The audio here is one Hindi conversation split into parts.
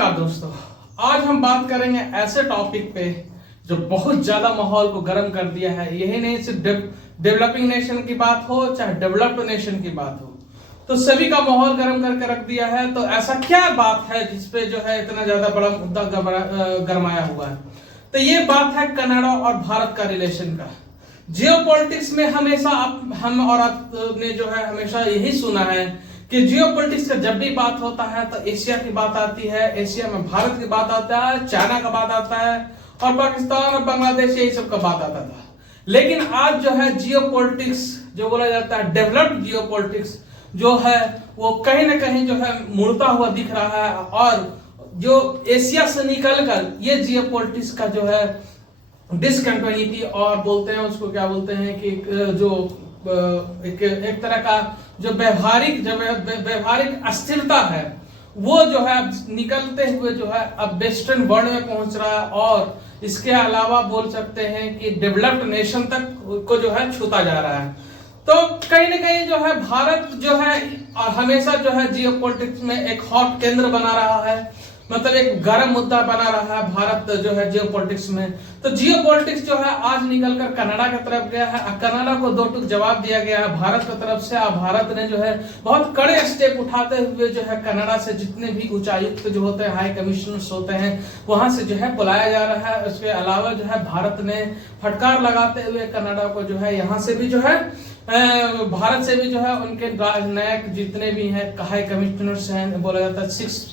नमस्कार दोस्तों, आज हम बात करेंगे ऐसे टॉपिक पे जो बहुत ज्यादा माहौल को गर्म कर दिया है। यही नहीं, सिर्फ डेवलपिंग नेशन की बात हो चाहे डेवलप्ड नेशन की बात हो, तो सभी का माहौल गर्म करके रख दिया है। तो ऐसा क्या बात है जिसपे जो है इतना ज्यादा बड़ा मुद्दा गरमाया हुआ है? तो ये बात है कनाडा और भारत का रिलेशन का। जियोपॉलिटिक्स में हमेशा हम और आपने जो है हमेशा यही सुना है कि जियोपॉलिटिक्स का जब भी बात होता है तो एशिया की बात आती है, एशिया में भारत की बात आता है, चाइना का बात आता है और पाकिस्तान और बांग्लादेश यही सब का बात आता था। लेकिन आज जो है जियोपॉलिटिक्स जो बोला जाता है डेवलप्ड जियोपॉलिटिक्स जो है वो कहीं ना कहीं जो है मुड़ता हुआ दिख रहा है। और जो एशिया से निकलकर ये जियोपॉलिटिक्स का जो है डिसकंटिन्यूटी और बोलते हैं उसको क्या बोलते हैं कि जो एक तरह का जो व्यवहारिक अस्थिरता है वो जो है निकलते हुए जो है अब वेस्टर्न वर्ल्ड में पहुंच रहा है। और इसके अलावा बोल सकते हैं कि डेवलप्ड नेशन तक को जो है छूता जा रहा है। तो कहीं ना कहीं जो है भारत जो है हमेशा जो है जियोपॉलिटिक्स में एक हॉट केंद्र बना रहा है, मतलब एक गर्म मुद्दा बना रहा है भारत जो है जियोपॉलिटिक्स में। तो जियोपॉलिटिक्स जो है आज निकलकर कनाडा की तरफ गया है। कनाडा को दो टूक जवाब दिया गया है भारत की तरफ से। अब भारत ने जो है बहुत कड़े स्टेप उठाते हुए जो है कनाडा से जितने भी उच्चायुक्त जो होते हैं, हाई कमिश्नर्स होते हैं, वहां से जो है बुलाया जा रहा है। उसके अलावा जो है भारत ने फटकार लगाते हुए कनाडा को जो है यहाँ से भी जो है भारत से भी जो है उनके नायक जितने भी हैं हाई कमिश्नर्स हैं, बोला जाता है 6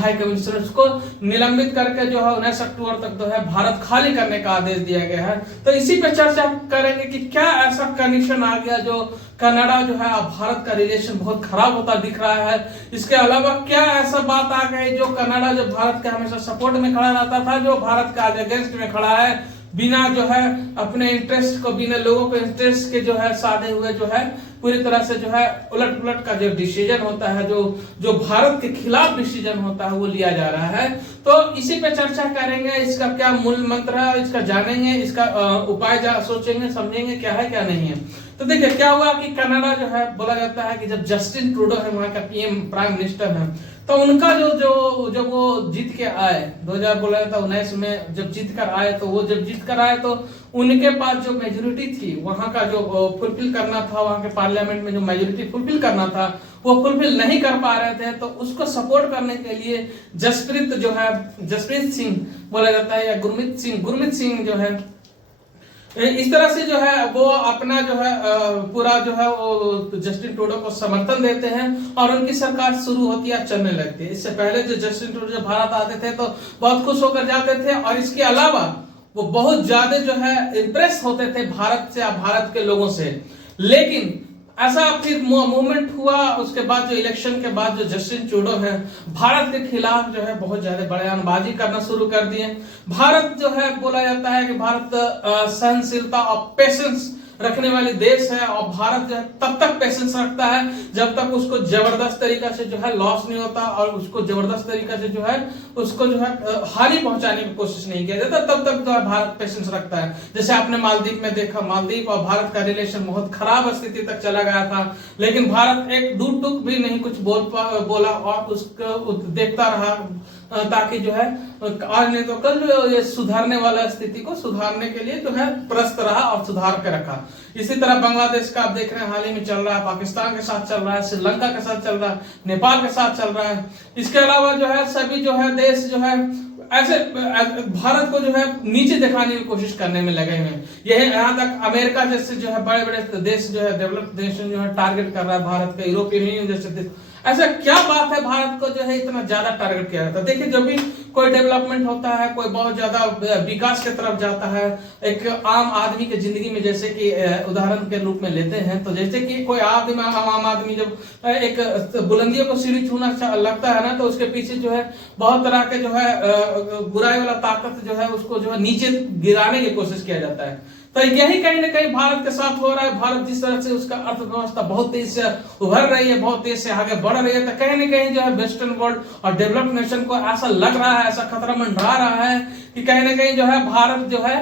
हाई कमिश्नर्स को निलंबित करके जो है 19 अक्टूबर तक जो है भारत खाली करने का आदेश दिया गया है। तो इसी पे चर्चा करेंगे कि क्या ऐसा कंडीशन आ गया जो कनाडा जो है अब भारत का रिलेशन बहुत खराब होता दिख रहा है। इसके अलावा क्या ऐसा बात आ गई जो कनाडा जो भारत के हमेशा सपोर्ट में खड़ा रहता था, जो भारत का अगेंस्ट में खड़ा है, बिना जो है अपने इंटरेस्ट को, बिना लोगों के इंटरेस्ट के जो है साधे हुए जो है पूरी तरह से जो है उलट पुलट का जो डिसीजन होता है, जो भारत के खिलाफ डिसीजन होता है वो लिया जा रहा है। तो इसी पे चर्चा करेंगे, इसका क्या मूल मंत्र है, इसका जानेंगे, इसका उपाय सोचेंगे, समझेंगे क्या है क्या नहीं है। तो देखिए क्या हुआ कि कनाडा जो है बोला जाता है कि जब जस्टिन ट्रूडो है वहां का पीएम प्राइम मिनिस्टर है, तो उनका जो वो जीत के आए 2019 में जब जीत कर आए, तो वो जब जीत कर आए तो उनके पास जो मेजोरिटी थी वहां का जो फुलफिल करना था, वहां के पार्लियामेंट में जो मेजोरिटी फुलफिल करना था वो फुलफिल नहीं कर पा रहे थे। तो उसको सपोर्ट करने के लिए जसप्रीत सिंह बोला जाता है या गुरमीत सिंह जो है इस तरह से जो है वो अपना जो है पूरा जो है वो जस्टिन ट्रूडो को समर्थन देते हैं और उनकी सरकार शुरू होती है, चलने लगती है। इससे पहले जो जस्टिन ट्रूडो जब भारत आते थे तो बहुत खुश होकर जाते थे और इसके अलावा वो बहुत ज्यादा जो है इंप्रेस होते थे भारत से, भारत के लोगों से। लेकिन ऐसा फिर मूवमेंट हुआ उसके बाद, जो इलेक्शन के बाद जो जस्टिन ट्रूडो है भारत के खिलाफ जो है बहुत ज्यादा बयानबाजी करना शुरू कर दिए। भारत जो है बोला जाता है कि भारत सहनशीलता और पेशेंस रखने वाली देश है और भारत जो है तब तक पेशेंस रखता है जब तक उसको जबरदस्त तरीका से जो है लॉस नहीं होता और उसको जबरदस्त तरीका से जो है उसको जो है हानि पहुंचाने की कोशिश नहीं किया जाता, तब तक जो है भारत पेशेंस रखता है। जैसे आपने मालदीव में देखा, मालदीव और भारत का रिलेशन बहुत खराब स्थिति तक चला गया था, लेकिन भारत एक दूर टुक भी नहीं कुछ बोला और उसको देखता रहा ताकि जो है आज नहीं तो कल ये सुधारने वाला स्थिति को सुधारने के लिए जो है प्रस्त रहा और सुधार के रखा। इसी तरह बांग्लादेश का आप देख रहे हैं हाल ही में चल रहा है, पाकिस्तान के साथ चल रहा है, श्रीलंका के साथ चल रहा है, नेपाल के साथ चल रहा है। इसके अलावा जो है सभी जो है देश जो है ऐसे भारत को जो है नीचे दिखाने की कोशिश करने में लगे हुए हैं। यह यहाँ तक अमेरिका जैसे जो है बड़े बड़े देश जो है डेवलप्ड नेशन जो है टारगेट कर रहा है भारत का, यूरोपियन यूनियन जैसे देश। ऐसा क्या बात है भारत को जो है इतना ज्यादा टारगेट किया जाता है? देखिए जब भी कोई डेवलपमेंट होता है, कोई बहुत ज्यादा विकास की तरफ जाता है, एक आम आदमी के जिंदगी में, जैसे कि उदाहरण के रूप में लेते हैं तो जैसे कि कोई आम आदमी जब एक बुलंदियों को सीढ़ी छूना लगता है ना, तो उसके पीछे जो है बहुत तरह के जो है बुराई वाला ताकत जो है उसको जो है नीचे गिराने की कोशिश किया जाता है। तो यही कहीं ना कहीं भारत के साथ हो रहा है। भारत जिस तरह से उसका अर्थव्यवस्था बहुत तेज से उभर रही है, बहुत तेज से आगे बढ़ रही है, तो कहीं ना कहीं जो है वेस्टर्न वर्ल्ड और डेवलप्ड नेशन को ऐसा लग रहा है, ऐसा खतरा मंडरा रहा है कि कहीं ना कहीं जो है भारत जो है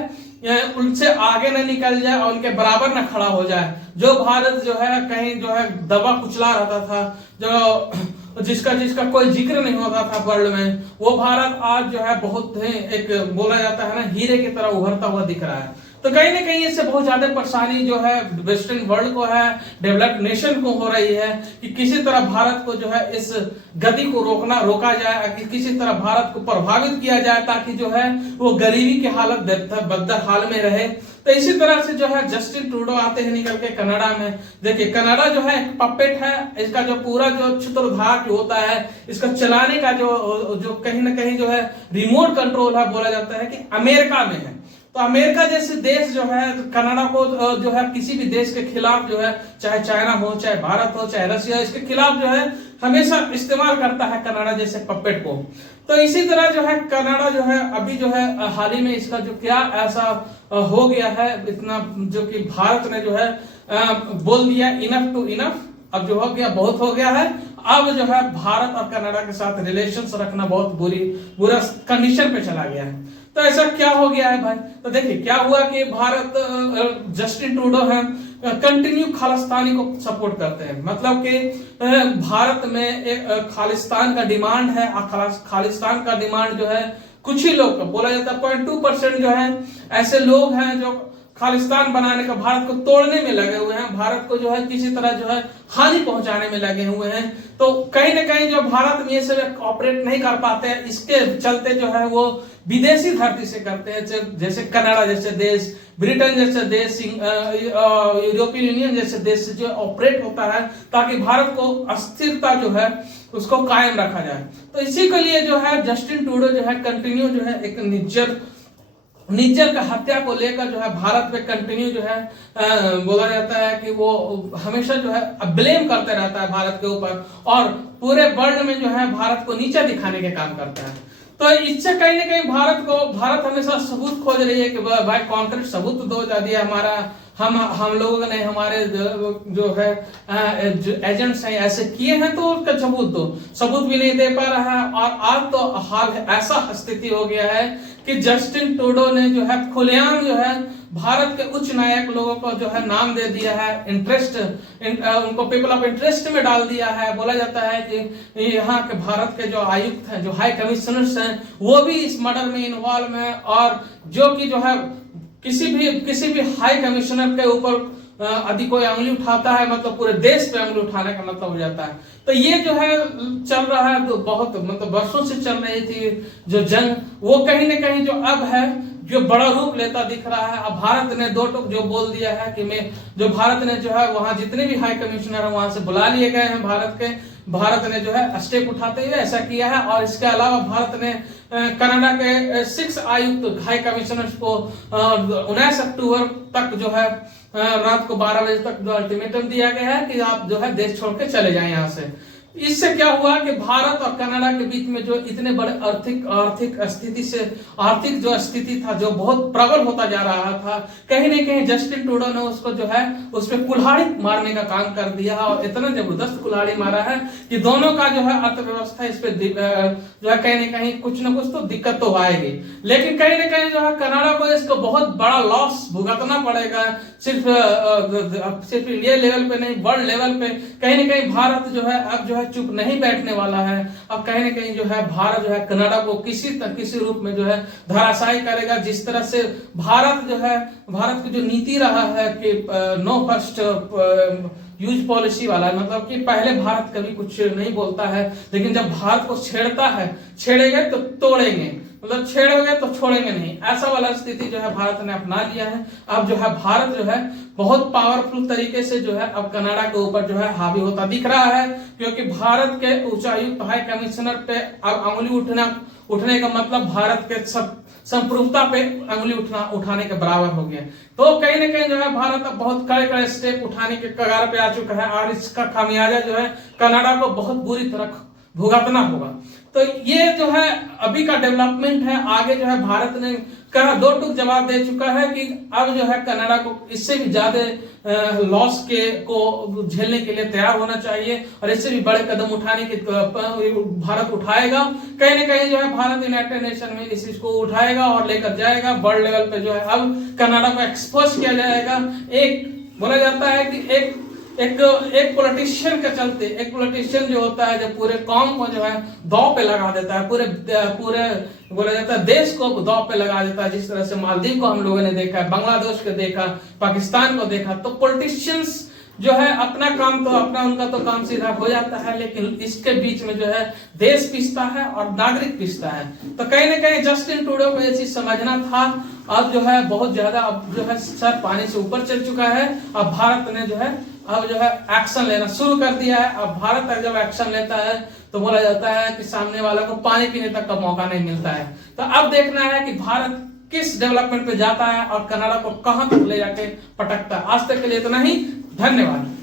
उनसे आगे न निकल जाए और उनके बराबर न खड़ा हो जाए। जो भारत जो है कहीं जो है दबा कुचला रहता था, जो जिसका जिसका कोई जिक्र नहीं होता था वर्ल्ड में, वो भारत आज जो है बहुत एक बोला जाता है ना हीरे की तरह उभरता हुआ दिख रहा है। तो कहीं ना कहीं इससे बहुत ज्यादा परेशानी जो है वेस्टर्न वर्ल्ड को है, डेवलप्ड नेशन को हो रही है कि किसी तरह भारत को जो है इस गति को रोका जाए, कि किसी तरह भारत को प्रभावित किया जाए ताकि जो है वो गरीबी की हालत बदतर हाल में रहे। तो इसी तरह से जो है जस्टिन ट्रूडो आते हैं निकल के कनाडा में। देखिए कनाडा जो है एक पपेट है, इसका जो पूरा जो सूत्रधार जो होता है, इसका चलाने का जो कहीं ना कहीं जो है रिमोट कंट्रोल है, बोला जाता है कि अमेरिका में है। तो अमेरिका जैसे देश जो है कनाडा को जो है किसी भी देश के खिलाफ जो है, चाहे चाइना हो, चाहे भारत हो, चाहे रशिया, इसके खिलाफ जो है हमेशा इस्तेमाल करता है कनाडा जैसे पपेट को। तो इसी तरह जो है कनाडा जो है अभी जो है हाल ही में इसका जो क्या ऐसा हो गया है इतना, जो कि भारत ने जो है बोल दिया इनफ टू इनफ, अब जो हो गया बहुत हो गया है। अब जो है भारत और कनाडा के साथ रिलेशंस रखना बहुत बुरा कंडीशन पे चला गया है। तो ऐसा क्या हो गया है भाई? तो देखिए क्या हुआ कि भारत जस्टिन ट्रूडो है कंटिन्यू खालिस्तानी को सपोर्ट करते हैं, मतलब कि भारत में एक खालिस्तान का डिमांड है। खालिस्तान का डिमांड जो है कुछ ही लोग, बोला जाता है 0.2% जो है ऐसे लोग हैं जो खालिस्तान बनाने का, भारत को तोड़ने में लगे हुए हैं, भारत को जो है किसी तरह जो है हानि पहुंचाने में लगे हुए हैं। तो कहीं ना कहीं जो भारत में ये सब ऑपरेट नहीं कर पाते हैं, इसके चलते जो है वो विदेशी धरती से करते हैं, जैसे कनाडा जैसे देश, ब्रिटेन जैसे देश, यूरोपियन यूनियन जैसे देश से जो ऑपरेट होता है ताकि भारत को अस्थिरता जो है उसको कायम रखा जाए। तो इसी के लिए जो है जस्टिन ट्रूडो जो है कंटिन्यू जो है एक निज्जर का हत्या को लेकर जो है भारत पे कंटिन्यू जो है बोला जाता है कि वो हमेशा जो है ब्लेम करते रहता है भारत के ऊपर, और पूरे वर्ल्ड में जो है भारत को नीचा दिखाने के काम करता है। तो इससे कहीं ना कहीं भारत हमेशा सबूत खोज रही है कि भाई कॉन्क्रीट सबूत दो, यदि हमारा हम लोगों ने हमारे जो है जो एजेंट्स हैं ऐसे किए हैं तो उसका सबूत दो, सबूत भी नहीं दे पा रहा है। और आज तो हाल ऐसा स्थिति हो गया है कि जस्टिन ट्रूडो ने जो है खुलेआम जो है भारत के उच्च नायक लोगों को जो है नाम दे दिया है, उनको पीपल ऑफ इंटरेस्ट में डाल दिया है। बोला जाता है कि यहाँ के भारत के जो आयुक्त हैं, जो हाई कमिश्नर्स हैं, वो भी इस मर्डर में इन्वॉल्व हैं, और जो कि जो है किसी भी हाई कमिश्नर के ऊपर यदि कोई अंगुली उठाता है मतलब पूरे देश पे अंगुली उठाने का मतलब हो जाता है। तो ये जो है चल रहा है, तो बहुत मतलब वर्षों से चल रही थी जो जंग, वो कहीं ना कहीं जो अब है जो बड़ा रूप लेता दिख रहा है। अब भारत ने दो टूक जो बोल दिया है कि भारत ने जो है वहां जितने भी हाई कमिश्नर है वहां से बुला लिए गए हैं, भारत ने जो है स्टेप उठाते हुए ऐसा किया है। और इसके अलावा भारत ने कनाडा के 6 आयुक्त हाई कमिश्नर्स को 19 अक्टूबर तक जो है रात को 12 बजे तक जो अल्टीमेटम दिया गया है कि आप जो है देश छोड़ के चले जाएं यहाँ से। इससे क्या हुआ कि भारत और कनाडा के बीच में जो इतने बड़े आर्थिक जो स्थिति था जो बहुत प्रबल होता जा रहा था, कहीं ना कहीं जस्टिन ट्रूडो ने उसको जो है उस पर कुल्हाड़ी मारने का काम कर दिया, और इतना जबरदस्त कुल्हाड़ी मारा है कि दोनों का जो है अर्थव्यवस्था इस पे जो है कहीं ना कहीं कुछ ना कुछ तो दिक्कत तो आएगी। लेकिन कहीं ना कहीं जो है कनाडा को इसको बहुत बड़ा लॉस भुगतना पड़ेगा, सिर्फ इंडिया लेवल पे नहीं वर्ल्ड लेवल पे। कहीं ना कहीं भारत जो है अब जो है चुप नहीं बैठने वाला है। अब कहीं ना कहीं जो है भारत जो है कनाडा को किसी रूप में जो है धराशायी करेगा। जिस तरह से भारत की जो नीति रहा है कि नो फर्स्ट यूज पॉलिसी वाला है, मतलब कि पहले भारत कभी कुछ नहीं बोलता है, लेकिन जब भारत को छेड़ेंगे तो तोड़ेंगे, मतलब छेड़ोगे तो छोड़ेंगे नहीं, ऐसा वाला स्थिति जो है भारत ने अपना लिया है। अब जो है भारत जो है बहुत पावरफुल तरीके से जो है अब कनाडा के ऊपर जो है हावी होता दिख रहा है, क्योंकि भारत के उच्चायुक्त हाई कमिश्नर पे अब अंगुली उठने का मतलब भारत के संप्रभुता पे अंगुली उठाने के बराबर हो गया। तो कहीं ना कहीं जो है भारत अब बहुत कड़े स्टेप उठाने के कगार पे आ चुका है, और इसका खामियाजा जो है कनाडा को बहुत बुरी तरह भुगतना होगा। तो ये जो है अभी का डेवलपमेंट है। आगे जो है भारत ने कहा दो टूक जवाब दे चुका है कि अब जो है कनाडा को इससे भी ज्यादा लॉस को झेलने के लिए तैयार होना चाहिए, और इससे भी बड़े कदम उठाने की भारत उठाएगा। कहीं ना कहीं जो है भारत यूनाइटेड नेशन में इस चीज को उठाएगा और लेकर जाएगा वर्ल्ड लेवल पे। जो है अब कनाडा को एक्सपोज किया जाएगा। एक बोला जाता है कि एक एक एक पॉलिटिशियन के चलते, एक पॉलिटिशियन जो होता है जो पूरे कौम को जो है दांव पे लगा देता है, पूरे पूरे बोला जाता है देश को दांव पे लगा देता है। जिस तरह से मालदीव को हम लोगों ने देखा है, बांग्लादेश को देखा, पाकिस्तान को देखा। तो पॉलिटिशियंस जो है अपना काम तो अपना उनका तो काम सीधा हो जाता है, लेकिन इसके बीच में जो है देश पिसता है और नागरिक पिसता है। तो कहीं ना कहीं जस्टिन ट्रूडो को ये चीज समझना था। अब जो है बहुत ज्यादा अब जो है सर पानी से ऊपर चल चुका है। अब भारत ने जो है अब जो है एक्शन लेना शुरू कर दिया है। अब भारत अगर जब एक्शन लेता है तो बोला जाता है कि सामने वाला को पानी पीने तक का मौका नहीं मिलता है। तो अब देखना है कि भारत किस डेवलपमेंट पे जाता है और कनाडा को कहां तक ले जाके पटकता है। आज तक के लिए इतना ही, धन्यवाद।